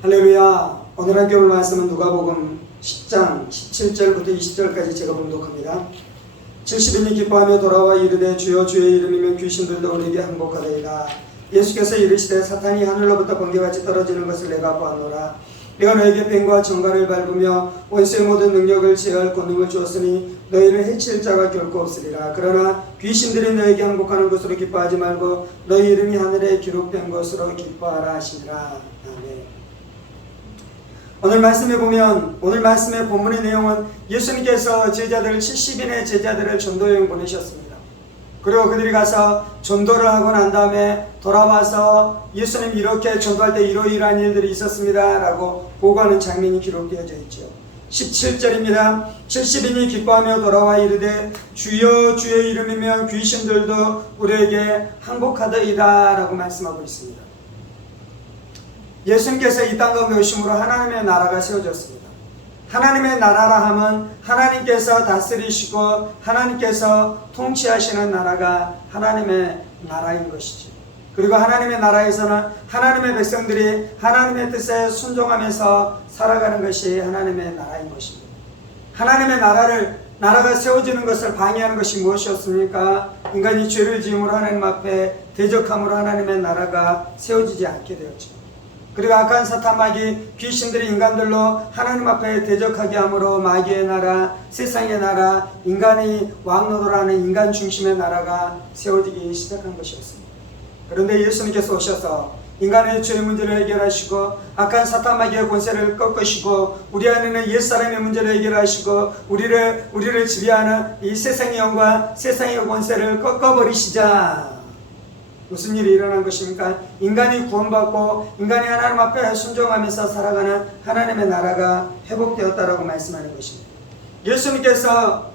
할렐루야. 오늘 학교 볼 말씀은 누가복음 10장 17절부터 20절까지 제가 봉독합니다. 70인이 기뻐하며 돌아와 이르되 주여 주의 이름이면 귀신들도 우리에게 항복하리이다. 예수께서 이르시되 사탄이 하늘로부터 번개같이 떨어지는 것을 내가 보았노라. 내가 너에게 뱀과 정갈을 밟으며 원수의 모든 능력을 제할 권능을 주었으니 너희를 해칠 자가 결코 없으리라. 그러나 귀신들이 너에게 항복하는 것으로 기뻐하지 말고 너희 이름이 하늘에 기록된 것으로 기뻐하라 하시니라. 아멘. 오늘 말씀에 보면 오늘 말씀의 본문의 내용은 예수님께서 제자들을 70인의 제자들을 전도 여행 보내셨습니다. 그리고 그들이 가서 전도를 하고 난 다음에 돌아와서 예수님 이렇게 전도할 때 이러이러한 일들이 있었습니다 라고 보고하는 장면이 기록되어져 있죠. 17절입니다. 70인이 기뻐하며 돌아와 이르되 주여 주의 이름이며 귀신들도 우리에게 항복하더이다 라고 말씀하고 있습니다. 예수님께서 이 땅 가운데 오심으로 하나님의 나라가 세워졌습니다. 하나님의 나라라 함은 하나님께서 다스리시고 하나님께서 통치하시는 나라가 하나님의 나라인 것이죠. 그리고 하나님의 나라에서는 하나님의 백성들이 하나님의 뜻에 순종하면서 살아가는 것이 하나님의 나라인 것입니다. 하나님의 나라가 세워지는 것을 방해하는 것이 무엇이었습니까? 인간이 죄를 지음으로 하나님 앞에 대적함으로 하나님의 나라가 세워지지 않게 되었죠. 그리고 악한 사탄 마귀 귀신들이 인간들로 하나님 앞에 대적하게 함으로 마귀의 나라, 세상의 나라, 인간이 왕노릇하는 인간 중심의 나라가 세워지기 시작한 것이었습니다. 그런데 예수님께서 오셔서 인간의 죄의 문제를 해결하시고 악한 사탄 마귀의 권세를 꺾으시고 우리 안에는 옛사람의 문제를 해결하시고 우리를 지배하는 이 세상의 영과 세상의 권세를 꺾어버리시자 무슨 일이 일어난 것입니까? 인간이 구원받고 인간이 하나님 앞에 순종하면서 살아가는 하나님의 나라가 회복되었다라고 말씀하는 것입니다. 예수님께서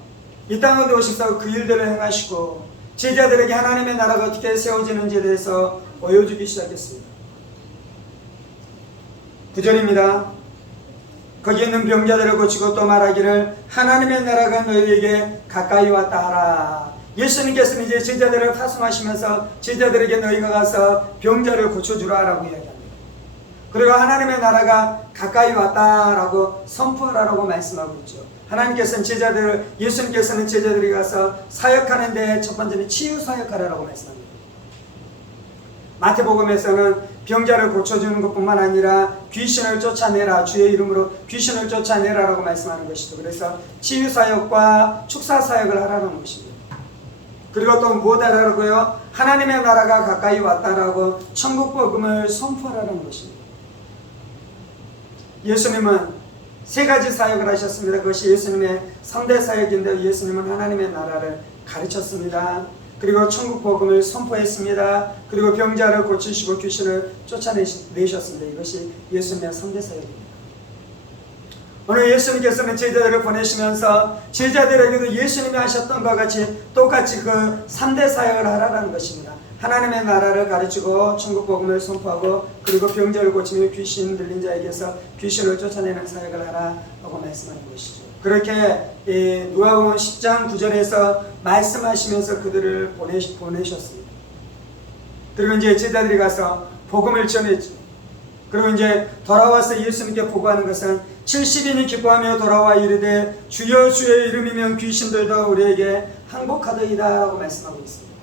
이 땅에 오셔서 그 일들을 행하시고 제자들에게 하나님의 나라가 어떻게 세워지는지에 대해서 보여주기 시작했습니다. 9절입니다. 거기 있는 병자들을 고치고 또 말하기를 하나님의 나라가 너희에게 가까이 왔다 하라. 예수님께서는 이제 제자들을 파송하시면서 제자들에게 너희가 가서 병자를 고쳐주라라고 이야기합니다. 그리고 하나님의 나라가 가까이 왔다라고 선포하라고 말씀하고 있죠. 예수님께서는 제자들이 가서 사역하는데 첫 번째는 치유 사역하라고 말씀합니다. 마태복음에서는 병자를 고쳐주는 것뿐만 아니라 귀신을 쫓아내라, 주의 이름으로 귀신을 쫓아내라라고 말씀하는 것이죠. 그래서 치유 사역과 축사 사역을 하라는 것입니다. 그리고 또 무엇 하라고요? 하나님의 나라가 가까이 왔다라고 천국 복음을 선포하라는 것입니다. 예수님은 세 가지 사역을 하셨습니다. 그것이 예수님의 성대 사역인데 예수님은 하나님의 나라를 가르쳤습니다. 그리고 천국 복음을 선포했습니다. 그리고 병자를 고치시고 귀신을 쫓아내셨습니다. 이것이 예수님의 성대 사역입니다. 오늘 예수님께서는 제자들을 보내시면서 제자들에게도 예수님이 하셨던 것과 같이 똑같이 그 3대 사역을 하라는 것입니다. 하나님의 나라를 가르치고 천국 복음을 선포하고 그리고 병자를 고치며 귀신 들린 자에게서 귀신을 쫓아내는 사역을 하라고 말씀하는 것이죠. 그렇게 누가복음 10장 9절에서 말씀하시면서 그들을 보내셨습니다. 그리고 이제 제자들이 가서 복음을 전했죠. 그리고 이제 돌아와서 예수님께 보고하는 것은 70인이 기뻐하며 돌아와 이르되 주여 주의 이름이면 귀신들도 우리에게 항복하더이다 라고 말씀하고 있습니다.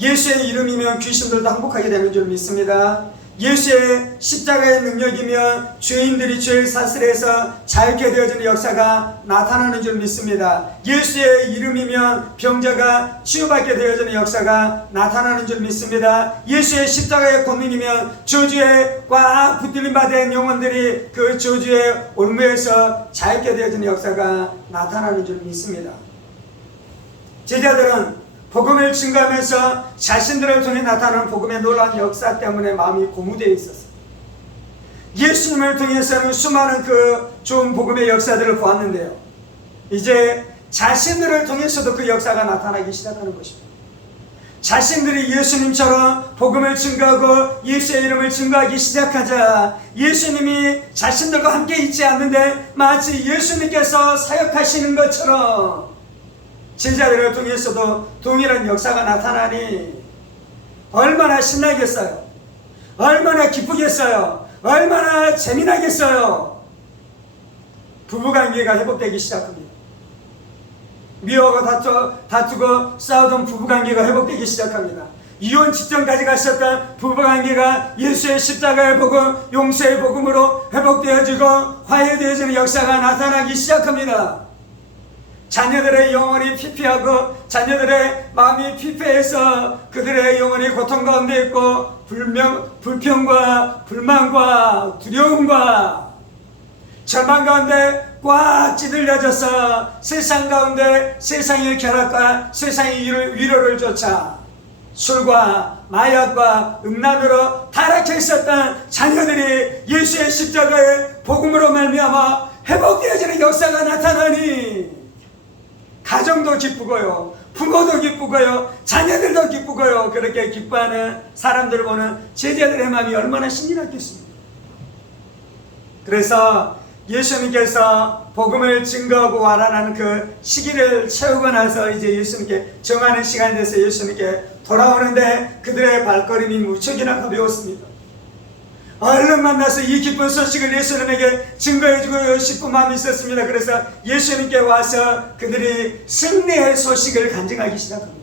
예수의 이름이면 귀신들도 항복하게 되는 줄 믿습니다. 예수의 십자가의 능력이면 죄인들이 죄를 사슬해서 자유케 되어지는 역사가 나타나는 줄 믿습니다. 예수의 이름이면 병자가 치유받게 되어지는 역사가 나타나는 줄 믿습니다. 예수의 십자가의 권능이면 저주에 꽉 붙들림 받은 영혼들이 그 저주의 올무에서 자유케 되어지는 역사가 나타나는 줄 믿습니다. 제자들은 복음을 증거하면서 자신들을 통해 나타나는 복음의 놀라운 역사 때문에 마음이 고무되어 있었어요. 예수님을 통해서는 수많은 그 좋은 복음의 역사들을 보았는데요. 이제 자신들을 통해서도 그 역사가 나타나기 시작하는 것입니다. 자신들이 예수님처럼 복음을 증거하고 예수의 이름을 증거하기 시작하자 예수님이 자신들과 함께 있지 않는데 마치 예수님께서 사역하시는 것처럼 제자들을 통해서도 동일한 역사가 나타나니 얼마나 신나겠어요. 얼마나 기쁘겠어요. 얼마나 재미나겠어요. 부부관계가 회복되기 시작합니다. 미워하고 다투고 싸우던 부부관계가 회복되기 시작합니다. 이혼 직전까지 갔었던 부부관계가 예수의 십자가의 복음, 용서의 복음으로 회복되어지고 화해되어지는 역사가 나타나기 시작합니다. 자녀들의 영혼이 피폐하고 자녀들의 마음이 피폐해서 그들의 영혼이 고통 가운데 있고 불평과 불만과 두려움과 절망 가운데 꽉 찌들려져서 세상 가운데 세상의 결합과 세상의 위로를 쫓아 술과 마약과 음란으로 타락해 있었던 자녀들이 예수의 십자가의 복음으로 말미암아 회복되어지는 역사가 나타나니 가정도 기쁘고요, 부모도 기쁘고요, 자녀들도 기쁘고요. 그렇게 기뻐하는 사람들을 보는 제자들의 마음이 얼마나 신이 났겠습니까? 그래서 예수님께서 복음을 증거하고 와라라는 그 시기를 채우고 나서 이제 예수님께 정하는 시간이 돼서 예수님께 돌아오는데 그들의 발걸음이 무척이나 가벼웠습니다. 얼른 만나서 이 기쁜 소식을 예수님에게 증거해주고 싶은 마음이 있었습니다. 그래서 예수님께 와서 그들이 승리의 소식을 간증하기 시작합니다.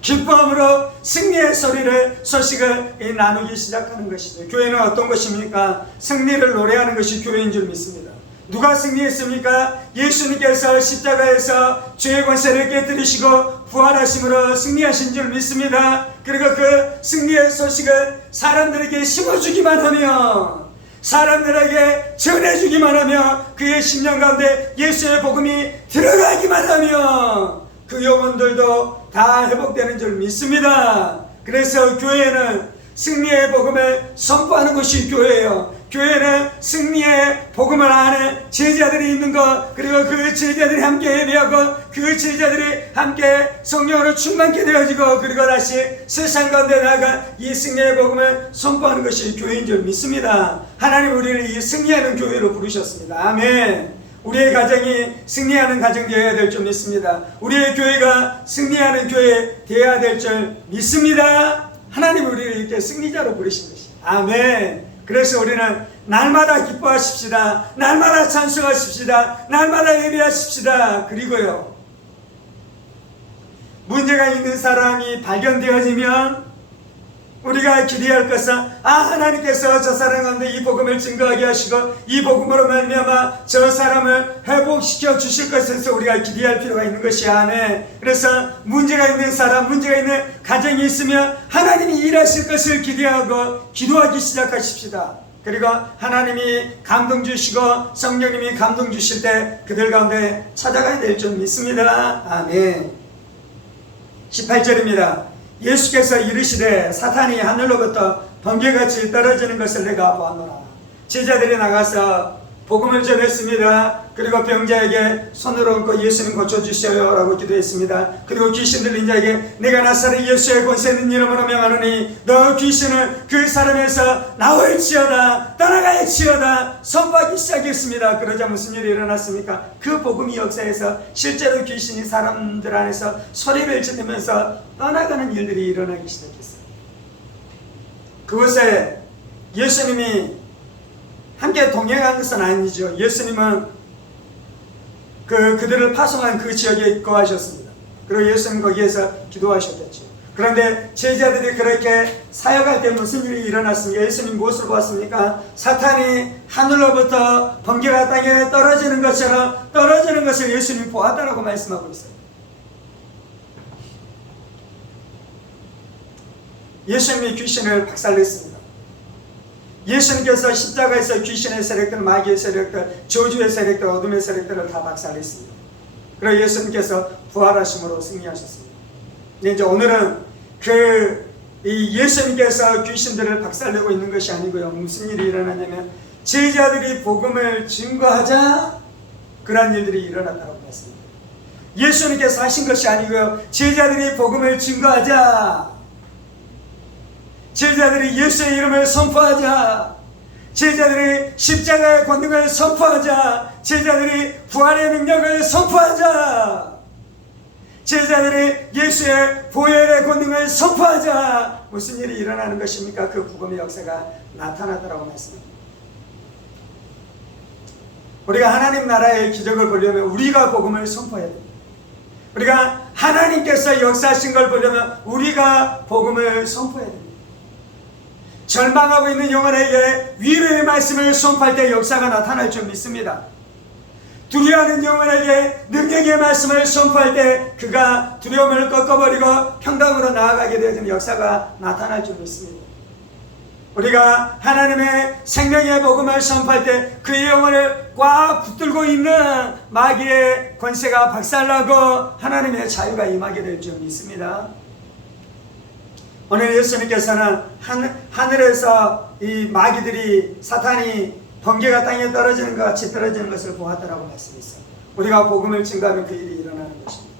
기쁨으로 승리의 소식을 나누기 시작하는 것이죠. 교회는 어떤 것입니까? 승리를 노래하는 것이 교회인 줄 믿습니다. 누가 승리했습니까? 예수님께서 십자가에서 죄의 권세를 깨뜨리시고 부활하심으로 승리하신 줄 믿습니다. 그리고 그 승리의 소식을 사람들에게 심어주기만 하며 사람들에게 전해주기만 하며 그의 심령 가운데 예수의 복음이 들어가기만 하며 그 영혼들도 다 회복되는 줄 믿습니다. 그래서 교회는 승리의 복음을 선포하는 것이 교회예요. 교회는 승리의 복음을 아는 제자들이 있는 것, 그리고 그 제자들이 함께 예배하고 그 제자들이 함께 성령으로 충만케 되어지고 그리고 다시 세상 가운데 나아가 이 승리의 복음을 선포하는 것이 교회인 줄 믿습니다. 하나님 우리를 이 승리하는 교회로 부르셨습니다. 아멘. 우리의 가정이 승리하는 가정 되어야 될 줄 믿습니다. 우리의 교회가 승리하는 교회 되어야 될 줄 믿습니다. 하나님 우리를 이렇게 승리자로 부르신 것이. 아멘. 그래서 우리는 날마다 기뻐하십시다. 날마다 찬송하십시다. 날마다 예배하십시다. 그리고요, 문제가 있는 사람이 발견되어지면 우리가 기대할 것은 하나님께서 저 사람 가운데 이 복음을 증거하게 하시고 이 복음으로 말미암아 저 사람을 회복시켜 주실 것에서 우리가 기대할 필요가 있는 것이 아멘. 그래서 문제가 있는 사람, 문제가 있는 가정이 있으면 하나님이 일하실 것을 기대하고 기도하기 시작하십시다. 그리고 하나님이 감동 주시고 성령님이 감동 주실 때 그들 가운데 찾아가야 될 줄 믿습니다. 아멘. 18절입니다. 예수께서 이르시되 사탄이 하늘로부터 번개같이 떨어지는 것을 내가 보았노라. 제자들이 나가서 복음을 전했습니다. 그리고 병자에게 손을 얹고 예수님 고쳐주셔요 라고 기도했습니다. 그리고 귀신 들린 자에게 내가 나사렛 예수의 권세 있는 이름으로 명하노니 너 귀신은 그 사람에서 나올지어다 떠나갈지어다 선포하기 시작했습니다. 그러자 무슨 일이 일어났습니까? 그 복음이 역사에서 실제로 귀신이 사람들 안에서 소리를 지르면서 떠나가는 일들이 일어나기 시작했어요. 그것에 예수님이 함께 동행한 것은 아니죠. 예수님은 그들을 파송한 그 지역에 거하셨습니다. 그리고 예수님 거기에서 기도하셨겠죠. 그런데 제자들이 그렇게 사역할 때 무슨 일이 일어났습니까? 예수님 무엇을 보았습니까? 사탄이 하늘로부터 번개가 땅에 떨어지는 것처럼 떨어지는 것을 예수님이 보았다라고 말씀하고 있어요. 예수님이 귀신을 박살냈습니다. 예수님께서 십자가에서 귀신의 세력들, 마귀의 세력들, 저주의 세력들, 어둠의 세력들을 다 박살냈습니다. 그리고 예수님께서 부활하심으로 승리하셨습니다. 이제 오늘은 이 예수님께서 귀신들을 박살내고 있는 것이 아니고요. 무슨 일이 일어나냐면 제자들이 복음을 증거하자 그런 일들이 일어났다고 했습니다. 예수님께서 하신 것이 아니고요. 제자들이 복음을 증거하자, 제자들이 예수의 이름을 선포하자, 제자들이 십자가의 권능을 선포하자, 제자들이 부활의 능력을 선포하자, 제자들이 예수의 보혈의 권능을 선포하자 무슨 일이 일어나는 것입니까? 그 복음의 역사가 나타나더라고 말씀합니다. 우리가 하나님 나라의 기적을 보려면 우리가 복음을 선포해야 됩니다. 우리가 하나님께서 역사하신 걸 보려면 우리가 복음을 선포해야 됩니다. 절망하고 있는 영혼에게 위로의 말씀을 선포할 때 역사가 나타날 줄 믿습니다. 두려워하는 영혼에게 능력의 말씀을 선포할 때 그가 두려움을 꺾어버리고 평강으로 나아가게 되어지는 역사가 나타날 줄 믿습니다. 우리가 하나님의 생명의 복음을 선포할 때 그 영혼을 꽉 붙들고 있는 마귀의 권세가 박살나고 하나님의 자유가 임하게 될 줄 믿습니다. 오늘 예수님께서는 하늘에서 이 마귀들이 사탄이 번개가 땅에 떨어지는 것 같이 떨어지는 것을 보았다라고 말씀했어요. 우리가 복음을 증거하면 그 일이 일어나는 것입니다.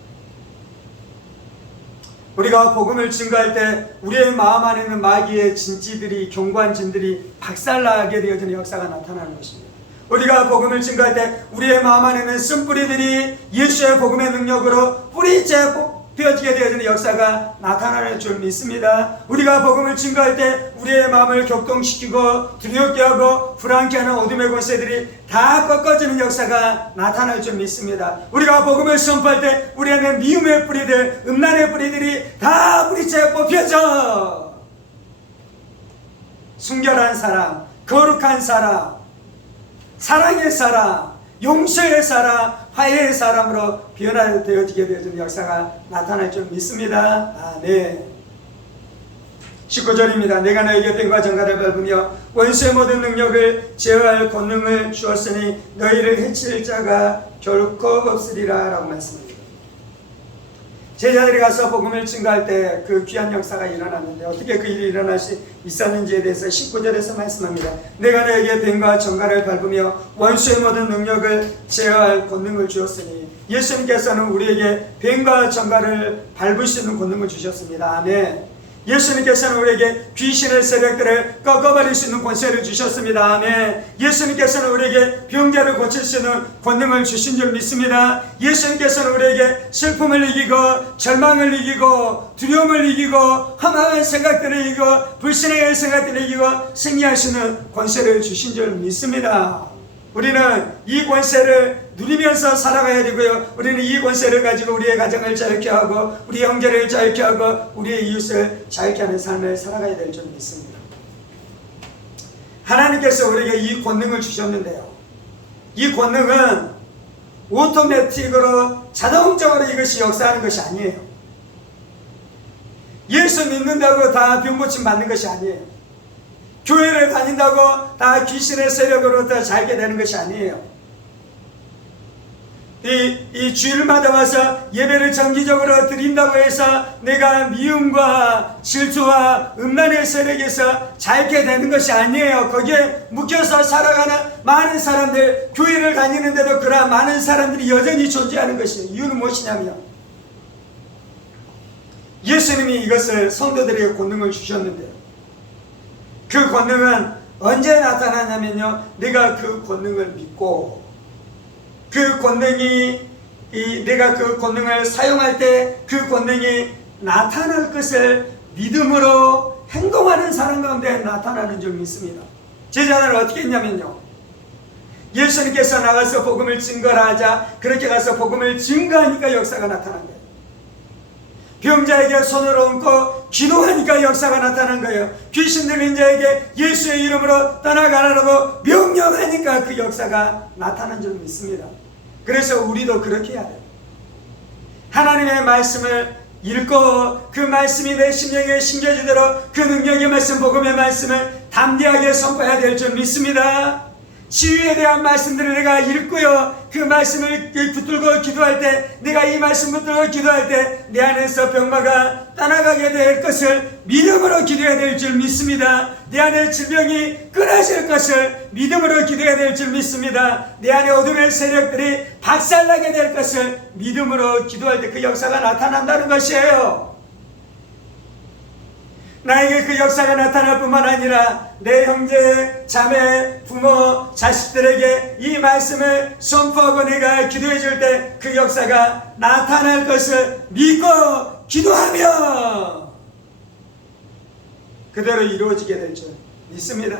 우리가 복음을 증거할 때 우리의 마음 안에 있는 마귀의 진지들이 견고한 진들이 박살나게 되어지는 역사가 나타나는 것입니다. 우리가 복음을 증거할 때 우리의 마음 안에 있는 쓴뿌리들이 예수의 복음의 능력으로 뿌리째 피어지게 되어지는 역사가 나타나는 줄 믿습니다. 우리가 복음을 증거할 때 우리의 마음을 격동시키고 두렵게 하고 불안케 하는 어둠의 권세들이 다 꺾어지는 역사가 나타날 줄 믿습니다. 우리가 복음을 선포할 때 우리 안에 미움의 뿌리들, 음란의 뿌리들이 다 뿌리째 뽑혀져 순결한 사람, 거룩한 사람, 사랑의 사람, 용서의 사람, 화해의 사람으로 변화되어지게 되어지는 역사가 나타날 줄 믿습니다. 아멘. 19절입니다. 내가 너에게 뱀과 정갈을 밟으며 원수의 모든 능력을 제어할 권능을 주었으니 너희를 해칠 자가 결코 없으리라 라고 말씀합니다. 제자들이 가서 복음을 증거할 때 그 귀한 역사가 일어났는데 어떻게 그 일이 일어날 수 있었는지에 대해서 19절에서 말씀합니다. 내가 너에게 뱀과 정갈을 밟으며 원수의 모든 능력을 제어할 권능을 주었으니 예수님께서는 우리에게 뱀과 정갈을 밟을 수 있는 권능을 주셨습니다. 아멘. 예수님께서는 우리에게 귀신의 세력들을 꺾어버릴 수 있는 권세를 주셨습니다. 아멘. 예수님께서는 우리에게 병자를 고칠 수 있는 권능을 주신 줄 믿습니다. 예수님께서는 우리에게 슬픔을 이기고 절망을 이기고 두려움을 이기고 허망한 생각들을 이기고 불신의 생각들을 이기고 승리할 수 있는 권세를 주신 줄 믿습니다. 우리는 이 권세를 누리면서 살아가야 되고요. 우리는 이 권세를 가지고 우리의 가정을 자유케 하고 우리 형제를 자유케 하고 우리의 이웃을 자유케 하는 삶을 살아가야 될 줄 믿습니다. 하나님께서 우리에게 이 권능을 주셨는데요. 이 권능은 오토매틱으로 자동적으로 이것이 역사하는 것이 아니에요. 예수 믿는다고 다 병고침 받는 것이 아니에요. 교회를 다닌다고 다 귀신의 세력으로부터 살게 되는 것이 아니에요. 이 주일마다 와서 예배를 정기적으로 드린다고 해서 내가 미움과 질투와 음란의 세력에서 잘게 되는 것이 아니에요. 거기에 묶여서 살아가는 많은 사람들, 교회를 다니는데도 그러한 많은 사람들이 여전히 존재하는 것이에요. 이유는 무엇이냐면 예수님이 이것을 성도들에게 권능을 주셨는데요. 그 권능은 언제 나타나냐면요, 내가 그 권능을 믿고 그 권능이 내가 그 권능을 사용할 때 그 권능이 나타날 것을 믿음으로 행동하는 사람 가운데 나타나는 줄 믿습니다. 제자들은 어떻게 했냐면요, 예수님께서 나가서 복음을 증거하자 그렇게 가서 복음을 증거하니까 역사가 나타난 거예요. 병자에게 손을 얹고 기도하니까 역사가 나타난 거예요. 귀신 들린 자에게 예수의 이름으로 떠나가라고 명령하니까 그 역사가 나타난 줄 믿습니다. 그래서 우리도 그렇게 해야 돼요. 하나님의 말씀을 읽고 그 말씀이 내 심령에 심겨지도록 그 능력의 말씀, 복음의 말씀을 담대하게 선포해야 될 줄 믿습니다. 치유에 대한 말씀들을 내가 읽고요, 그 말씀을 붙들고 기도할 때, 내가 이 말씀 붙들고 기도할 때 내 안에서 병마가 떠나가게 될 것을 믿음으로 기도해야 될 줄 믿습니다. 내 안에 질병이 끊어질 것을 믿음으로 기도해야 될 줄 믿습니다. 내 안에 어둠의 세력들이 박살나게 될 것을 믿음으로 기도할 때 그 역사가 나타난다는 것이에요. 나에게 그 역사가 나타날 뿐만 아니라 내 형제, 자매, 부모, 자식들에게 이 말씀을 선포하고 내가 기도해 줄 때 그 역사가 나타날 것을 믿고 기도하며 그대로 이루어지게 될 줄 믿습니다.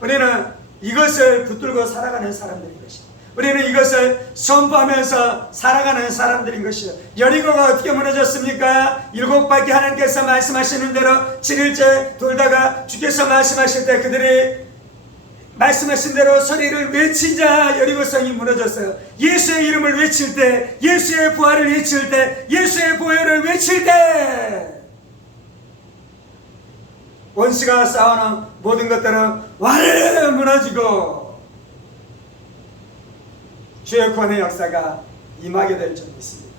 우리는 이것을 붙들고 살아가는 사람들인 것입니다. 우리는 이것을 선포하면서 살아가는 사람들인 것이요. 여리고가 어떻게 무너졌습니까? 7바퀴 하나님께서 말씀하시는 대로 7일째 돌다가 주께서 말씀하실 때 그들이 말씀하신 대로 소리를 외치자 여리고성이 무너졌어요. 예수의 이름을 외칠 때, 예수의 부활을 외칠 때, 예수의 보혈을 외칠 때 원수가 싸우는 모든 것들은 와르르 무너지고 주의 구원의 역사가 임하게 될 줄 믿습니다.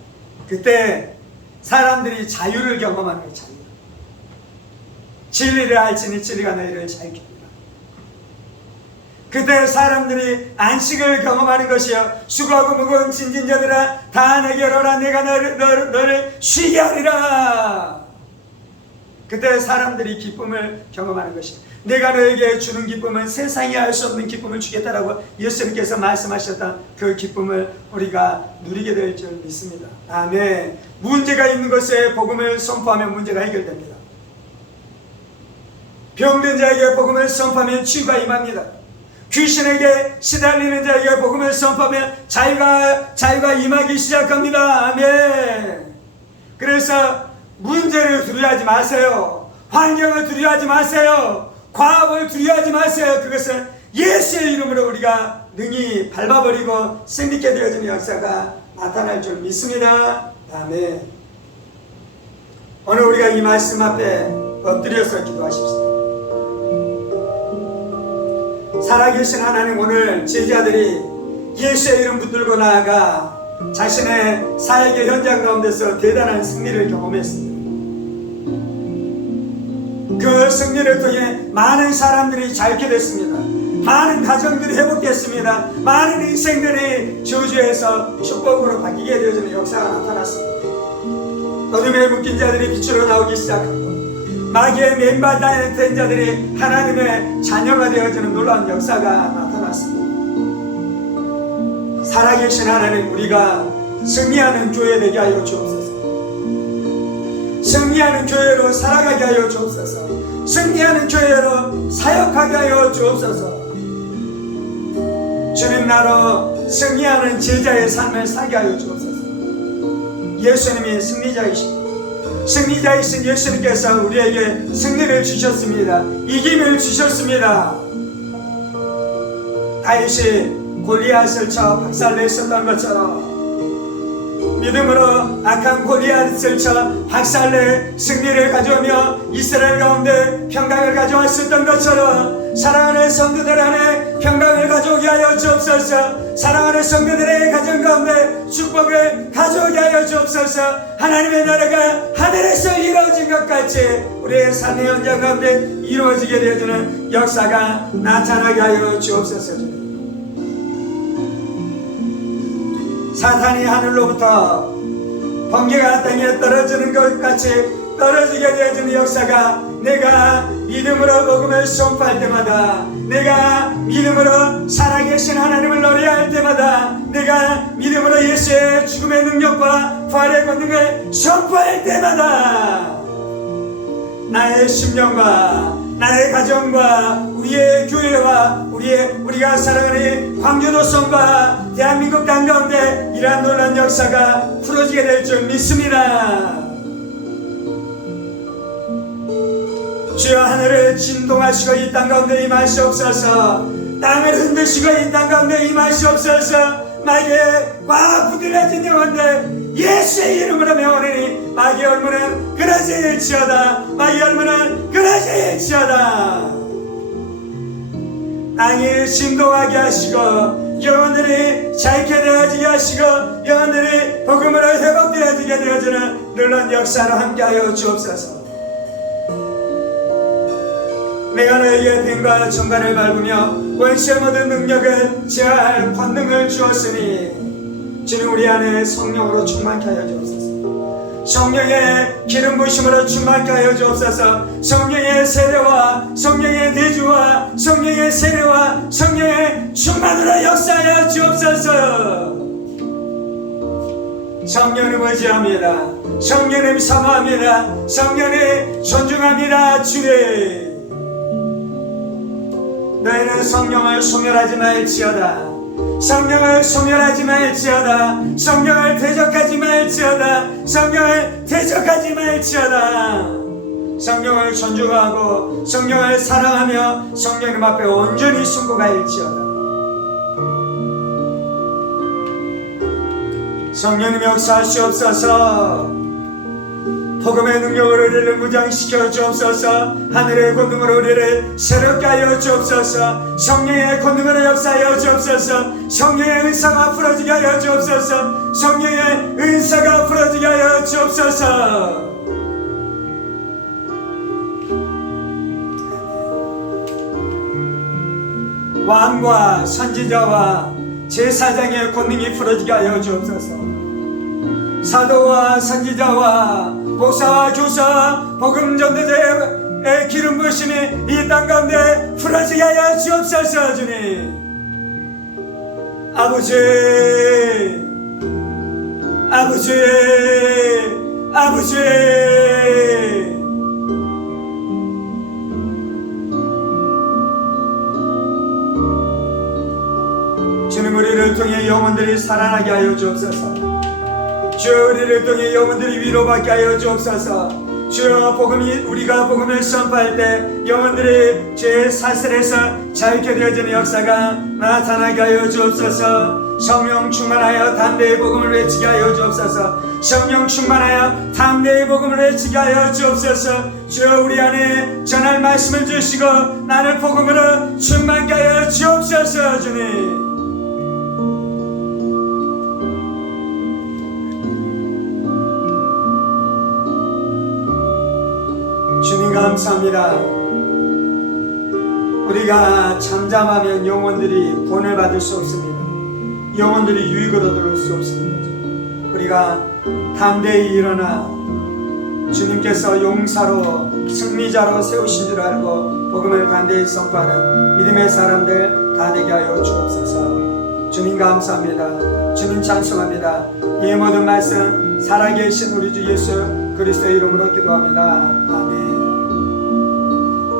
그때 사람들이 자유를 경험하는 거예요. 자유. 진리를 알지니 진리가 너희를 자유케 하리라. 그때 사람들이 안식을 경험하는 것이요. 수고하고 무거운 짐진 자들아 다 내게로 오라. 내가 너를 쉬게 하리라. 그때 사람들이 기쁨을 경험하는 것이요. 내가 너에게 주는 기쁨은 세상이 알 수 없는 기쁨을 주겠다라고 예수님께서 말씀하셨던 그 기쁨을 우리가 누리게 될 줄 믿습니다. 아멘. 문제가 있는 것에 복음을 선포하면 문제가 해결됩니다. 병든 자에게 복음을 선포하면 치유가 임합니다. 귀신에게 시달리는 자에게 복음을 선포하면 자유가 임하기 시작합니다. 아멘. 그래서 문제를 두려워하지 마세요. 환경을 두려워하지 마세요. 과업을 두려워하지 마세요. 그것은 예수의 이름으로 우리가 능히 밟아버리고 승리케 되어지는 역사가 나타날 줄 믿습니다. 아멘. 오늘 우리가 이 말씀 앞에 엎드려서 기도하십시다. 살아계신 하나님, 오늘 제자들이 예수의 이름 붙들고 나아가 자신의 사역의 현장 가운데서 대단한 승리를 경험했습니다. 그 승리를 통해 많은 사람들이 자유케 됐습니다. 많은 가정들이 회복됐습니다. 많은 인생들이 저주에서 축복으로 바뀌게 되어지는 역사가 나타났습니다. 어둠에 묶인 자들이 빛으로 나오기 시작하고 마귀의 맨바닥에 된 자들이 하나님의 자녀가 되어지는 놀라운 역사가 나타났습니다. 살아계신 하나님, 우리가 승리하는 교회 되게 하여 주옵소서. 승리하는 교회로 살아가게 하여 주옵소서. 승리하는 교회로 사역하게 하여 주옵소서. 주님 나로 승리하는 제자의 삶을 살게 하여 주옵소서. 예수님이 승리자이십니다. 승리자이신 예수님께서 우리에게 승리를 주셨습니다. 이김을 주셨습니다. 다윗이 골리앗을 쳐 박살냈었던 것처럼 믿음으로 악한 골리앗을 쳐 박살내 승리를 가져오며 이스라엘 가운데 평강을 가져왔었던 것처럼 사랑하는 성도들 안에 평강을 가져오게 하여 주옵소서. 사랑하는 성도들의 가정 가운데 축복을 가져오게 하여 주옵소서. 하나님의 나라가 하늘에서 이루어진 것 같이 우리의 삶의 현장 가운데 이루어지게 되어지는 역사가 나타나게 하여 주옵소서. 사탄이 하늘로부터 번개가 땅에 떨어지는 것 같이 떨어지게 되어지는 역사가 내가 믿음으로 복음을 선포할 때마다, 내가 믿음으로 살아계신 하나님을 노래할 때마다, 내가 믿음으로 예수의 죽음의 능력과 부활의 권능을 선포할 때마다 나의 심령과 나의 가정과 우리의 교회와 우리가 살아가는 광교도성과 대한민국 땅 가운데 이러한 놀라운 역사가 풀어지게 될 줄 믿습니다. 주여, 하늘을 진동하시고 이 땅 가운데 임하시옵소서. 땅을 흔드시고 이 땅 가운데 임하시옵소서. 마귀의 꽉 부들려진 영혼들 예수의 이름으로 명하노니 마귀의 얼굴은 끊어질지어다. 마귀의 얼굴은 끊어질지어다. 땅이 진동하게 하시고 영혼들이 자유케 되어지게 하시고 영혼들이 복음으로 회복되어지게 되어지는 놀라운 역사로 함께하여 주옵소서. 내가 너에게 뱀과 정갈을 밟으며 원수의 모든 능력을 제어할 권능을 주었으니 주님, 우리 안에 성령으로 충만케 하여 주옵소서. 성령의 기름 부으심으로 충만케 하여 주옵소서. 성령의 세례와 성령의 내주와 성령의 세례와 성령의 충만으로 역사하여 주옵소서. 성령님 의지합니다. 성령님 사모합니다. 성령님 존중합니다. 주님, 너희는 성령을 소멸하지 말지어다. 성령을 소멸하지 말지어다. 성령을 대적하지 말지어다. 성령을 대적하지 말지어다. 성령을 존중하고 성령을 사랑하며 성령님 앞에 온전히 순종할지어다. 성령님 역사하시옵소서. 복음의 능력으로 우리를 무장시켜 주옵소서. 하늘의 권능으로 우리를 새롭게 하여 주옵소서. 성령의 권능으로 역사하여 주옵소서. 성령의 은사가 풀어지게 하여 주옵소서. 성령의 은사가 풀어지게 하여 주옵소서. 왕과 선지자와 제사장의 권능이 풀어지게 하여 주옵소서. 사도와 선지자와 목사와 교사 복음 전도자의 기름 부으심이 이 땅 가운데 풀어지게 하여 주옵소서. 주님, 아버지, 아버지, 아버지, 주님, 우리를 통해 영혼들이 살아나게 하여 주옵소서. 주여, 우리를 통해 영혼들이 위로받게 하여 주옵소서. 주여, 우리가 복음을 선포할 때 영혼들이 죄의 사슬에서 자유케 되어지는 역사가 나타나게 하여 주옵소서. 성령 충만하여 담대의 복음을 외치게 하여 주옵소서. 성령 충만하여 담대의 복음을 외치게 하여 주옵소서. 주여, 우리 안에 전할 말씀을 주시고 나를 복음으로 충만케 하여 주옵소서. 주님, 주님 감사합니다. 우리가 잠잠하면 영혼들이 구원을 받을 수 없습니다. 영혼들이 유익으로 들어올 수 없습니다. 우리가 담대히 일어나 주님께서 용사로 승리자로 세우신 줄 알고 복음을 담대히 선포하는 믿음의 사람들 다 되게 하여 주옵소서. 주님 감사합니다. 주님 찬송합니다. 이 모든 말씀 살아계신 우리 주 예수 그리스도의 이름으로 기도합니다. 아멘.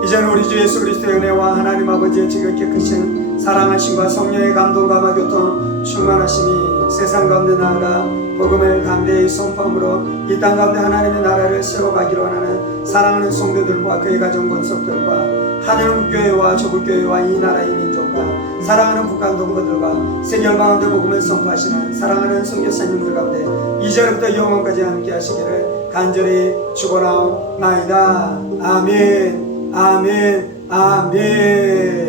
이제는 우리 주 예수 그리스도의 은혜와 하나님 아버지의 지극히 크신 사랑하심과 성령의 감동과 교통 충만하심이 세상 가운데 나아가 복음을 담대히 선포함으로 이 땅 가운데 하나님의 나라를 세워가기로 하는 사랑하는 성도들과 그의 가정 권속들과 한영교회와 조국교회와 이 나라의 민족과 사랑하는 북한 동포들과 세계 가운데 복음을 선포하시는 사랑하는 선교사님들 가운데 이제부터 영원까지 함께 하시기를 간절히 축원하옵나이다. 아멘, 아멘, 아멘.